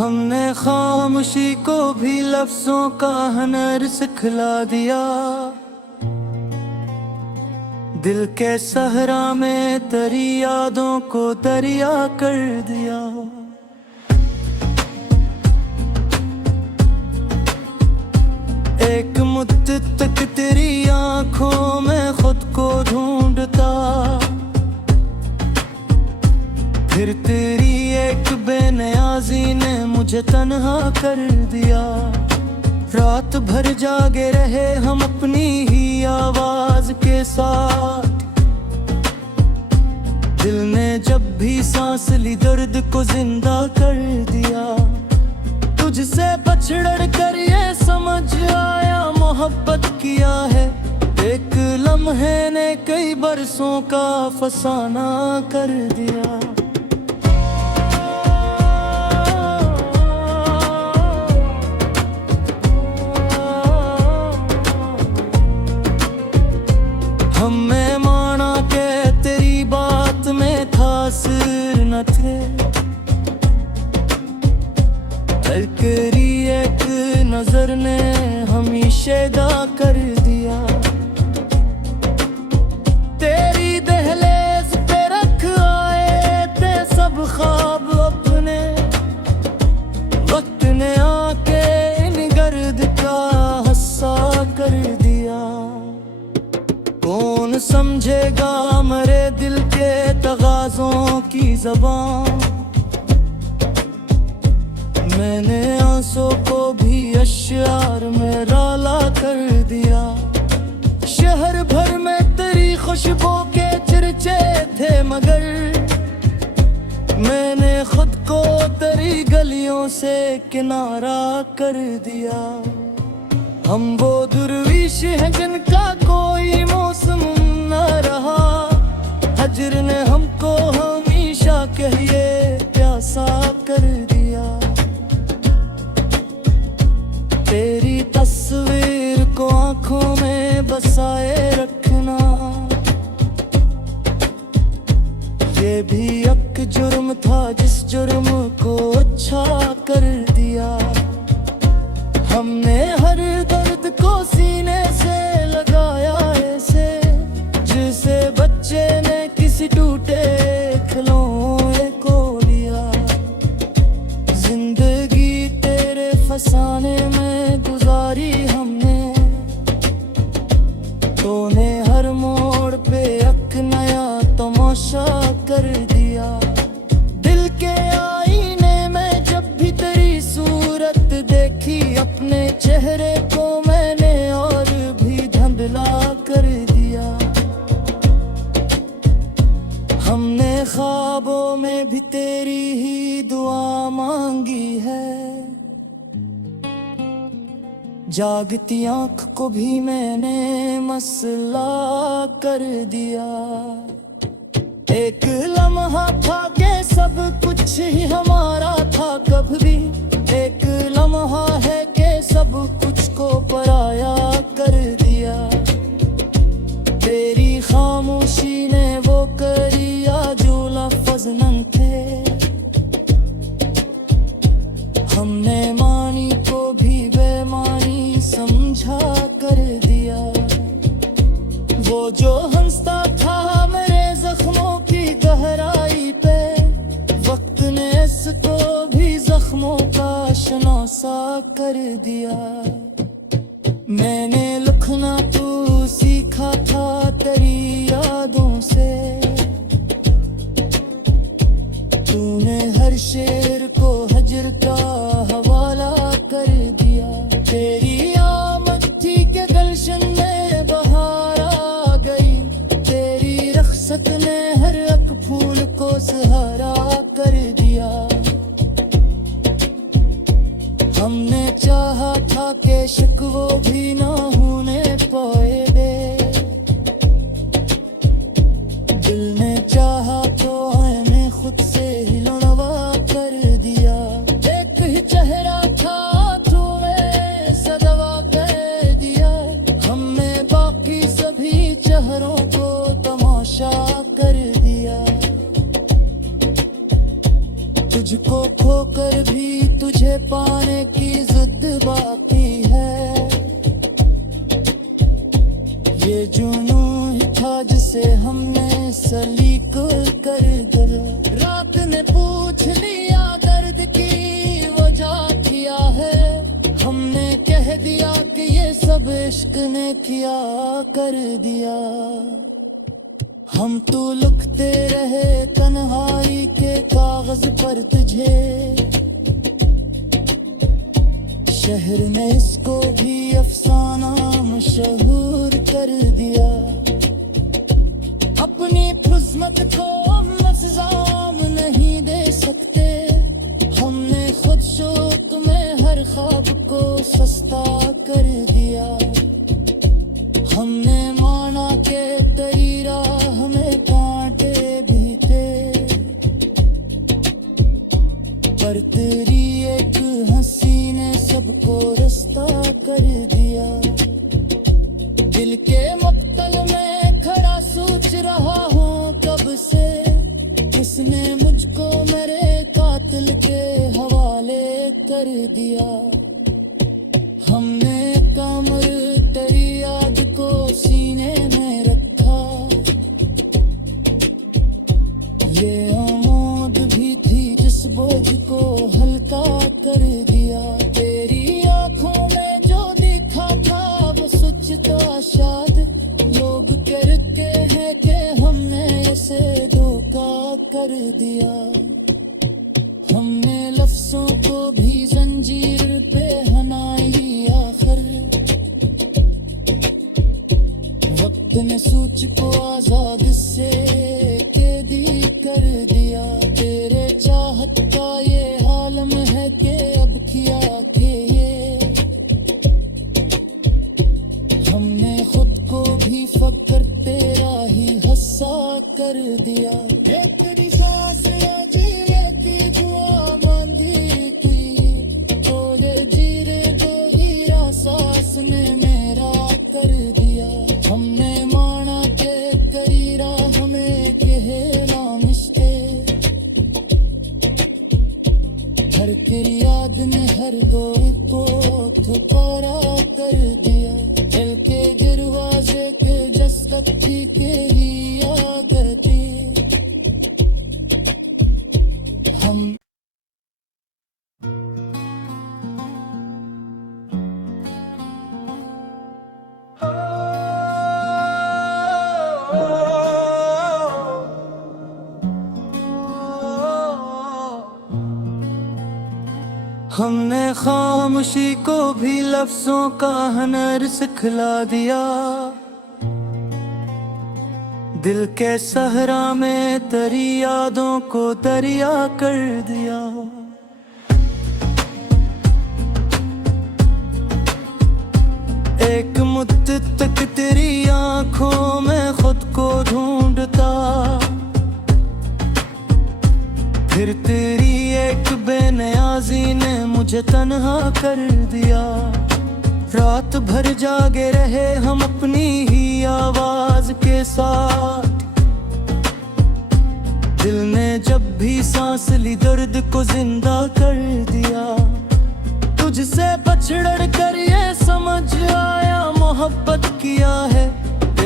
हमने खामोशी को भी लफ्जों का हुनर सिखला दिया। दिल के सहरा में तेरी यादों को दरिया कर दिया। एक मुद्दत तक तेरी आंखों में खुद को ढूंढता, फिर तेरी एक बेनियाजी ने मुझे तन्हा कर दिया। रात भर जागे रहे हम अपनी ही आवाज के साथ। दिल ने जब भी सांस ली दर्द को जिंदा कर दिया। तुझसे बछड़ कर ये समझ आया मोहब्बत किया है। एक लम्हे ने कई बरसों का फसाना कर दिया। हमें माना के तेरी बात में था सिर न थे। तेरी एक नजर ने हमें शेदा कर दिया। तेरी दहलीज पे रख आए थे सब ख्वाब अपने। वक्त ने आके इन गर्द का हस्सा कर दिया। कौन समझेगा मेरे दिल के तगाज़ों की ज़बान। मैंने आंसू को भी अश्यार में राला कर दिया। शहर भर में तेरी खुशबू के चर्चे थे मगर मैंने खुद को तेरी गलियों से किनारा कर दिया। हम वो दुर्विश हैं जिनका कोई मौसम न रहा। हजर ने हमको हमेशा कहिए प्यासा कर दिया। तेरी तस्वीर को आंखों में बसाए रखना ये भी एक जुर्म था जिस जुर्म को अच्छा कर दिया। हमने हर दर्द को सीने से लगाया ऐसे जिसे बच्चे ने किसी टूटे खिलौने को लिया। जिंदगी तेरे फसाने में गुजारी हमने। तूने हर मोड़ पे एक नया तमाशा कर दिया। दिल के आईने में जब भी तेरी सूरत देखी अपने चेहरे को मैंने और भी धुंधला कर दिया। हमने ख्वाबों में भी तेरी ही दुआ मांगी है। जागती आंख को भी मैंने मसला कर दिया। एक लम्हा था के सब कुछ ही हमारा था कब भी। एक लम्हा है के सब कुछ को पराया कर दिया। तेरी खामोशी ने वो करिया जो लफ्ज़ न थे। हमने मानी को भी बेमानी समझा कर दिया। वो जो हंसता था मेरे जख्मों की गहराई पे वक्त ने इसको भी जख्मों का शनासा कर दिया। मैंने लिखना तू सीखा था तेरी यादों से। तूने हर शेर को हजर का हवाला कर दिया। तेरी आमद थी के गलशन में बहार आ गई। तेरी रख्सत ने हर एक फूल को सहारा कर दिया। हमने चाहा था के शिकवो भी ना होने पाए दे। दिल ने चाहा तो हमें खुद से ही लड़वा कर दिया। एक ही चेहरा था तुम्हें तुझको खोकर भी तुझे पाने की जिद बाकी है। ये जुनून था जिसे हमने सलीक कर दिया। रात ने पूछ लिया दर्द की वजह किया है। हमने कह दिया कि ये सब इश्क ने किया कर दिया। हम तो लिखते रहे तन्हाई के कागज पर तुझे। शहर ने इसको भी अफसाना मशहूर कर दिया। अपनी किस्मत को हम इंतजाम नहीं दे सकते। हमने खुद शौक में हर ख्वाब को सस्ता कर दिया। हमने माना के तेरी राह में कांटे भी थे, पर तेरी एक हंसी ने सबको रास्ता कर दिया। दिल के मक्तल में खड़ा सोच रहा हूँ कब से, किसने मुझको मेरे कातिल के हवाले कर दिया। हमने कमर तेरी याद को सीने में रखा। ये आमोद भी थी जिस बोझ को हल्का कर दिया। तेरी आंखों में जो दिखा था वो सच तो आशाद। लोग कहते हैं कि हमने इसे धोखा कर दिया। हमने लफ्जों को भी जंजीर पे हनाई आखिर। वक्त ने सूच को आजाद से कैदी कर दिया। तेरे चाहत का ये आलम है कि अब किया के ये। हमने खुद को भी फकर तेरा ही हस्सा कर दिया। तेरी सांस जीती धुआं मांदी की, तोले जीरे गोरी सांस ने मेरा कर दिया। हमने माना के करीरा हमें कहला मिश्ते। हर तेरी याद ने हर दौर को थुकारा कर दिया। दिल के दरवाजे के जस्कत थी के लिया करती। हम हमने खामोशी को भी लफ्जों का हुनर सिखला दिया। दिल के सहरा में तेरी यादों को दरिया कर दिया। एक मुद्दत तक तेरी आंखों में खुद को ढूंढता, फिर तेरी एक बेनियाजी ने मुझे तन्हा कर दिया। रात भर जागे रहे हम अपनी ही आवाज के साथ। दिल ने जब भी सांस ली दर्द को जिंदा कर दिया। तुझसे बछड़ कर ये समझ आया मोहब्बत किया है।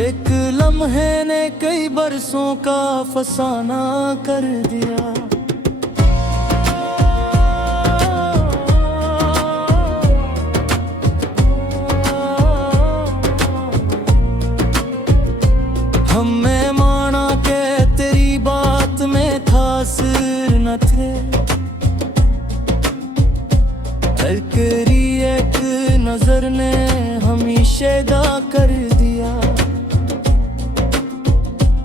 एक लम्हे ने कई बरसों का फसाना कर दिया। हमें माना के तेरी बात में तासीर न थे, तेरी एक नजर ने हमेशा दा कर दिया।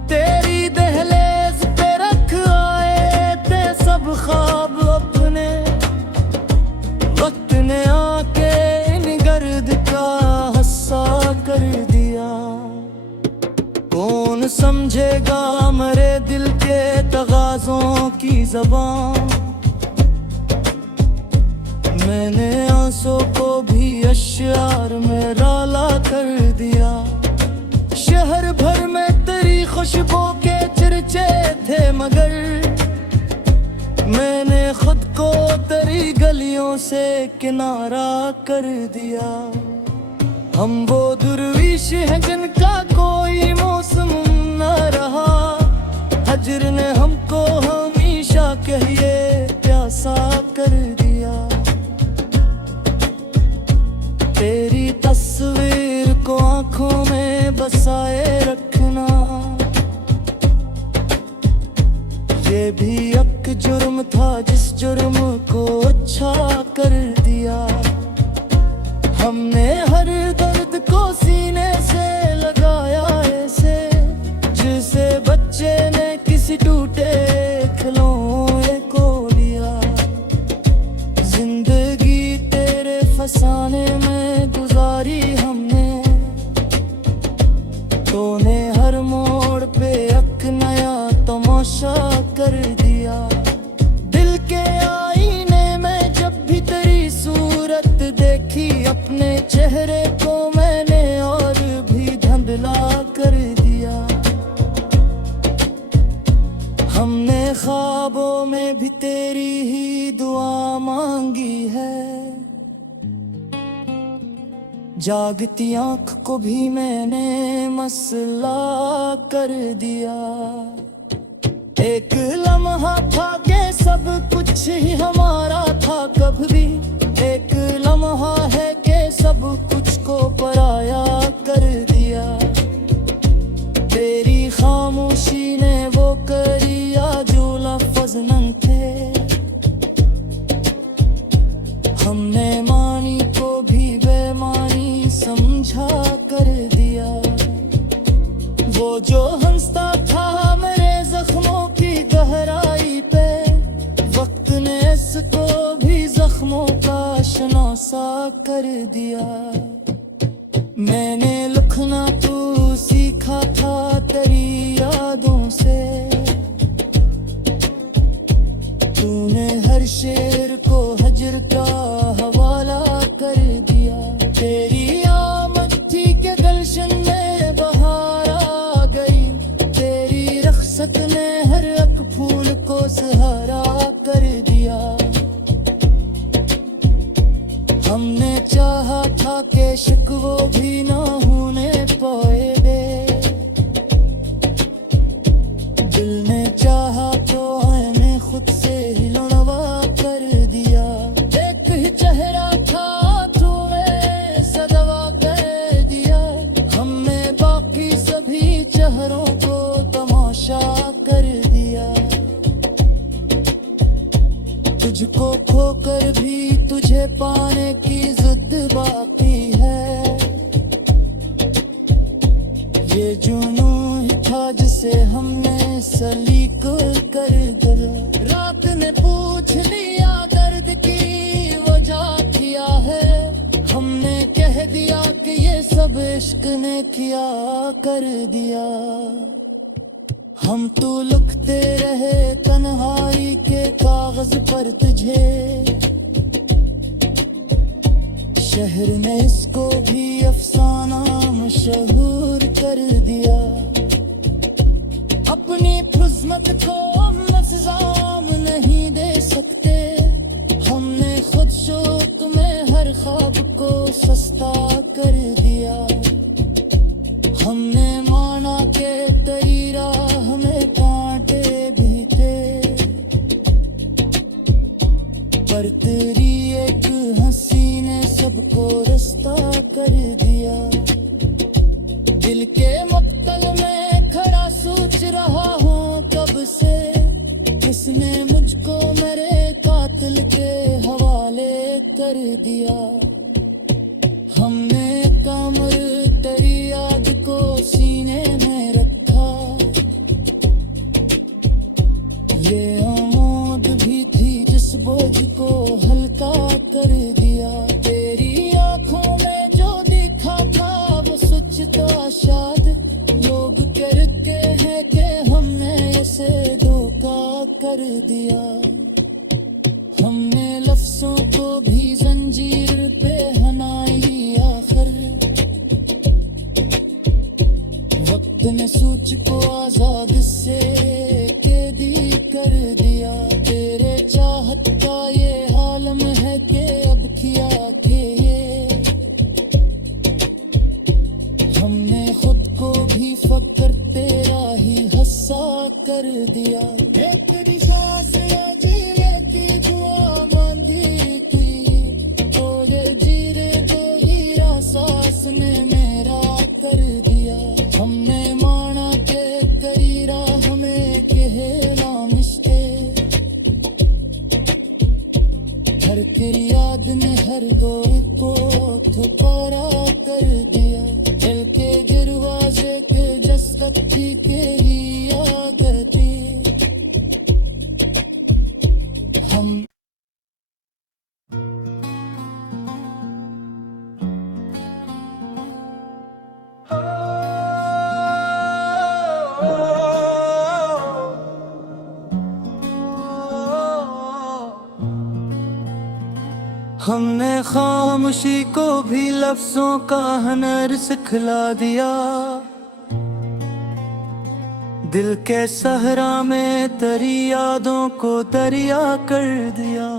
तेरी दहलीज पे रख आए थे सब ख्वाब अपने। वक्त ने आके इन गर्द का हस्सा कर दिया। कौन समझेगा मेरे दिल के तगाज़ों की ज़बान। मैंने आंसू को भी अश्यार में राला कर दिया। शहर भर में तेरी खुशबू के चर्चे थे मगर मैंने को तेरी गलियों से किनारा कर दिया। हम वो दुर्विश हैं जिनका कोई मौसम न रहा, हजर ने हमको हमेशा कहिए प्यासा कर दिया। तेरी तस्वीर को आंखों में बसाए रखना, ये भी एक जुर्म था जिस जुर्म को अच्छा कर दिया। हमने हर दर्द को सीने से लगाया ऐसे, जिसे बच्चे ने किसी टूटे खिलौने को लिया। जिंदगी तेरे फसाने में गुजारी हमने, तूने हर मोड़ पे एक नया तमाशा कर दिया। दिल के आईने में जब भी तेरी सूरत देखी, अपने चेहरे को मैंने और भी धुंधला कर दिया। हमने ख्वाबों में भी तेरी ही दुआ मांगी है, जागती आंख को भी मैंने मसला कर दिया। एक लम्हा था के सब कुछ ही हमारा था, कब भी एक लम्हा है के सब कुछ को पराया कर दिया। तेरी खामोशी ने वो करिया जो लफ्ज़ न थे, हमने मानी को भी बेमानी समझा कर दिया। वो जो हंसता था मेरे जख्मों की गहराई पे, वक्त ने इसको भी जख्मों का शनासा कर दिया। मैंने लिखना तू सीखा था तेरी यादों से, तूने हर शेर को हजर का हवाला कर दिया। तेरी आमद थी के गुलशन में बहार आ गई, तेरी रख्सत ने हर एक फूल को सहारा कर दिया। हमने चाहा था के शिकवो भी ना होने पाएंगे, दिल ने चाहा तो हमें खुद से ही लड़वा कर दिया। एक ही चेहरा था तुम्हें सदवा कर दिया, हमने बाकी सभी चेहरों को तमाशा कर दिया। तुझको खोकर भी तुझे पाने की जिद बाकी है, ये जुनून था जिसे हमने सलीक कर दिया। रात ने पूछ लिया दर्द की वजह किया है, हमने कह दिया कि ये सब इश्क ने किया कर दिया। हम तो लिखते रहे तन्हाई के कागज पर तुझे, शहर ने इसको भी अफसाना मशहूर कर दिया। अपनी खुजमत को हम इंतजाम नहीं दे सकते, हमने खुद शौक में हर ख्वाब को सस्ता कर दिया। हमने माना के तेरी राह में कांटे भी थे, पर तेरी एक हंसी ने सबको रास्ता कर दिया। दिल के मक्तल में खड़ा सोच रहा हूँ कब से, किसने मुझको मेरे कातिल के हवाले कर दिया। हमने कमर तेरी याद को सीने में रखा, ये आमोद भी थी जिस बोझ को हल्का कर दिया। तेरी आंखों में जो दिखा था वो सच तो आशाद, लोग कहते हैं कि हमने इसे धोखा कर दिया। हमने लफ्जों को भी जंजीर पे हनाई आखिर, वक्त ने सूच को आजाद से कैदी कर दिया। तेरे चाहत का हर की याद ने हर दौर को थोपरा कर दिया। दिल के दरवाजे के दस्तक थी के लिया गती हम। हमने खामोशी को भी लफ्जों का हुनर सिखला दिया। दिल के सहरा में तरी यादों को दरिया कर दिया।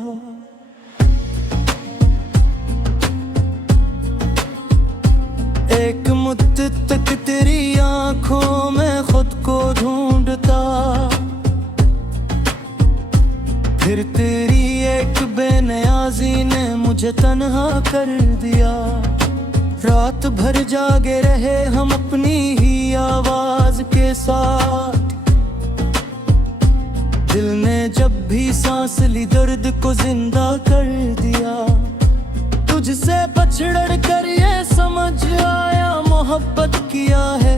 एक मुद्दत तक तेरी आंखों में खुद को ढूंढता, फिर तेरी एक बेनियाजी ने मुझे तन्हा कर दिया। रात भर जागे रहे हम अपनी ही आवाज के साथ। दिल ने जब भी सांस ली दर्द को जिंदा कर दिया। तुझसे पछड़ कर ये समझ आया मोहब्बत किया है।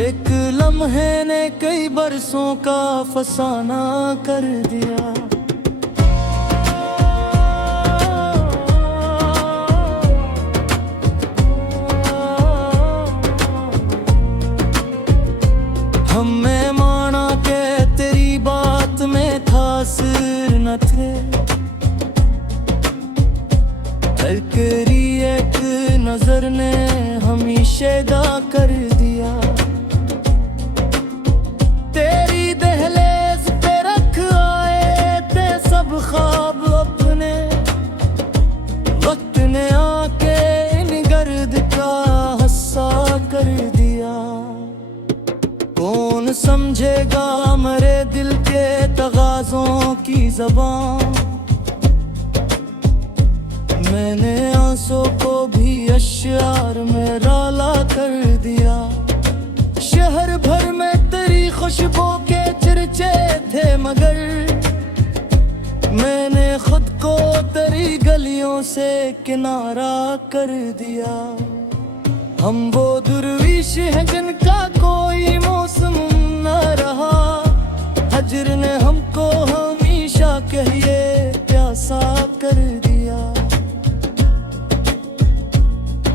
एक लम्हे ने कई बरसों का फसाना कर दिया। हमें माना के तेरी बात में था सिर न थे। हल्की एक नजर ने हमेशा दा कर दिया। तेरी दहलीज पे रख आए थे सब ख्वाब अपने। वक्त ने आके इन गर्द का हस्सा कर दिया। कौन समझेगा मेरे दिल के तगाज़ों की ज़बान। मैंने आंसू को भी अश्यार में राला कर दिया। शहर भर में तेरी खुशबू के चर्चे थे मगर मैंने खुद को तेरी गलियों से किनारा कर दिया। हम वो दुर्विश हैं जिनका कोई मौसम न रहा। हजर ने हमको हमेशा कहिए प्यासा कर दिया।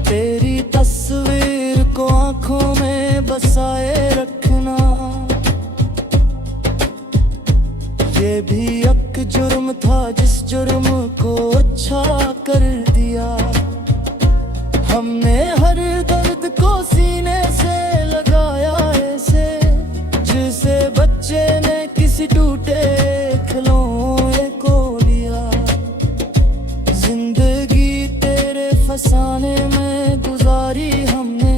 तेरी तस्वीर को आंखों में बसाए रखना ये भी एक जुर्म था जिस जुर्म को अच्छा कर दिया। हमने हर दर्द को सीने से लगाया ऐसे जिसे बच्चे ने किसी टूटे खिलौने को लिया। जिंदगी तेरे फसाने में गुजारी हमने।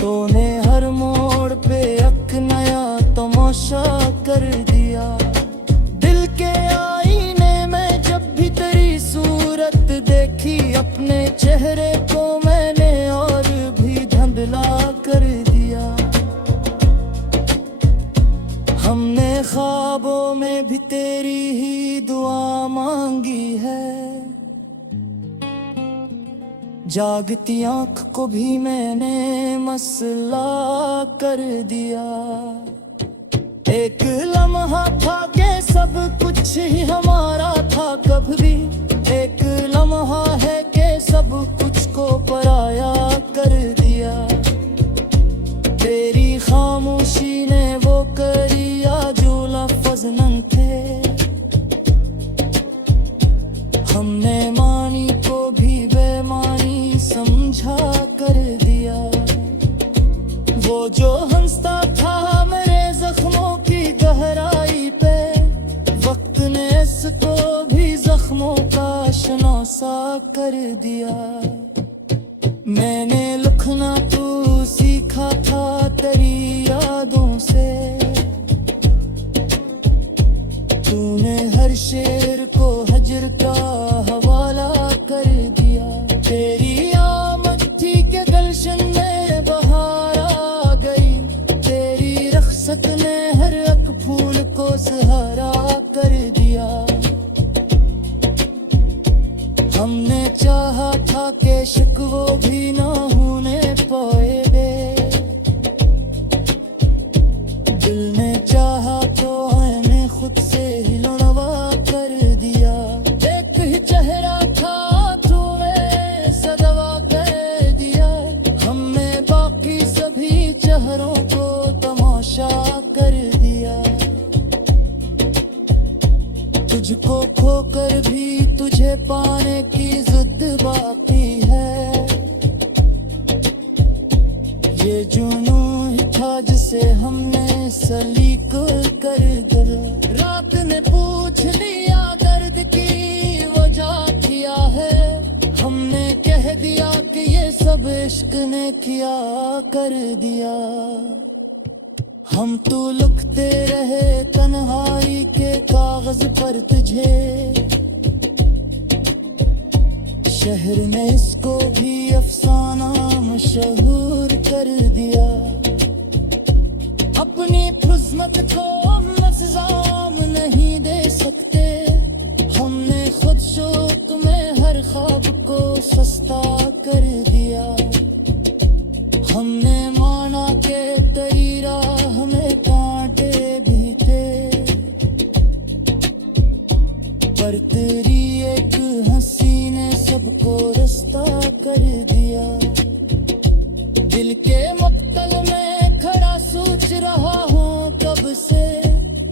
तूने हर मोड़ पे एक नया तमाशा कर दिया। दिल के आईने में जब भी तेरी सूरत देखी अपने चेहरे को मैंने और भी धुंधला कर दिया। हमने ख्वाबों में भी तेरी ही दुआ मांगी है। जागती आंख को भी मैंने मसला कर दिया। एक लम्हा था के सब कुछ ही हमारा था कब भी। एक लम्हा है के सब कुछ को पराया कर दिया। तेरी खामोशी ने वो करिया जो लफ्ज़ न थे। हमने मानी को भी बेमानी समझा कर दिया। वो जो हंसता था मेरे जख्मों की गहराई पे वक्त ने इसको भी जख्मों का शनासा कर दिया। मैंने लिखना तू सीखा था तेरी यादों से। तूने हर शेर को हजर का हवाला कर दिया। तेरी आमद थी के गलशन में बहार आ गई। तेरी रख्सत ने हर एक फूल को सहारा कर दिया। तुझको खोकर भी तुझे पाने की जिद बाकी है। ये जुनून ही था जिसे हमने सलीक कर दिया। रात ने पूछ लिया दर्द की वजह किया है। हमने कह दिया कि ये सब इश्क ने किया कर दिया। हम तो लिखते रहे तन्हाई के कागज पर तुझे। शहर ने इसको भी अफसाना मशहूर कर दिया। अपनी किस्मत को हम इंतजाम नहीं दे सकते। हमने खुद शो तुम्हें हर ख्वाब को सस्ता कर दिया। हमने माना के तेरी राह में कांटे भी थे, पर तेरी एक हंसी ने सबको रास्ता कर दिया। दिल के मक्तल में खड़ा सोच रहा हूँ कब से,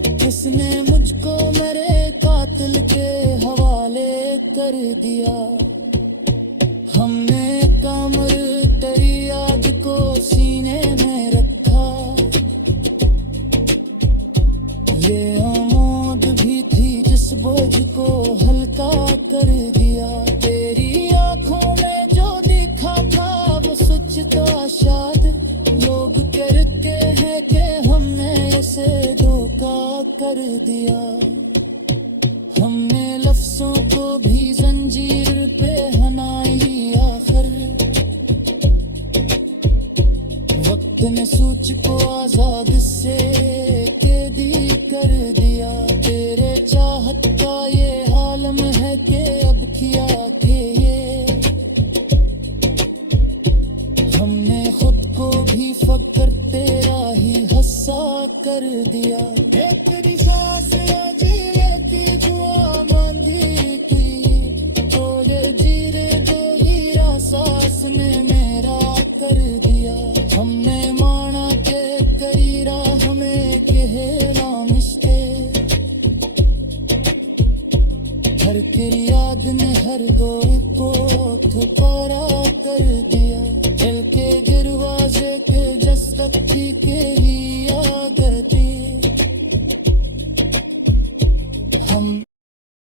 किसने मुझको मेरे कातिल के हवाले कर दिया। हमने कमर तेरी याद को सीने में रखा। ये आमोद भी थी जिस बोझ को हल्का कर दिया। तेरी आंखों में जो दिखा था वो सच तो आशाद। लोग कहते हैं कि हमने इसे धोखा कर दिया। हमने लफ्जों को भी जंजीर पे हनाई आखिर। वक्त ने सूच को आजाद से कैदी कर दिया। तेरे चाहत का ये आलम है कि अब किया के ये। हमने खुद को भी फकर तेरा ही हस्सा कर दिया। एक तेरी सांस जीने की दुआ मांगी की, तोरे जीरे दो हीरा सांस ने मेरा कर दिया। हमने माना के करीरा हमें कहला मिश्के। हर तेरी याद ने हर दौर को थुपारा कर दिया। दिल के दरवाजे के जस्तक के लिए आ गया।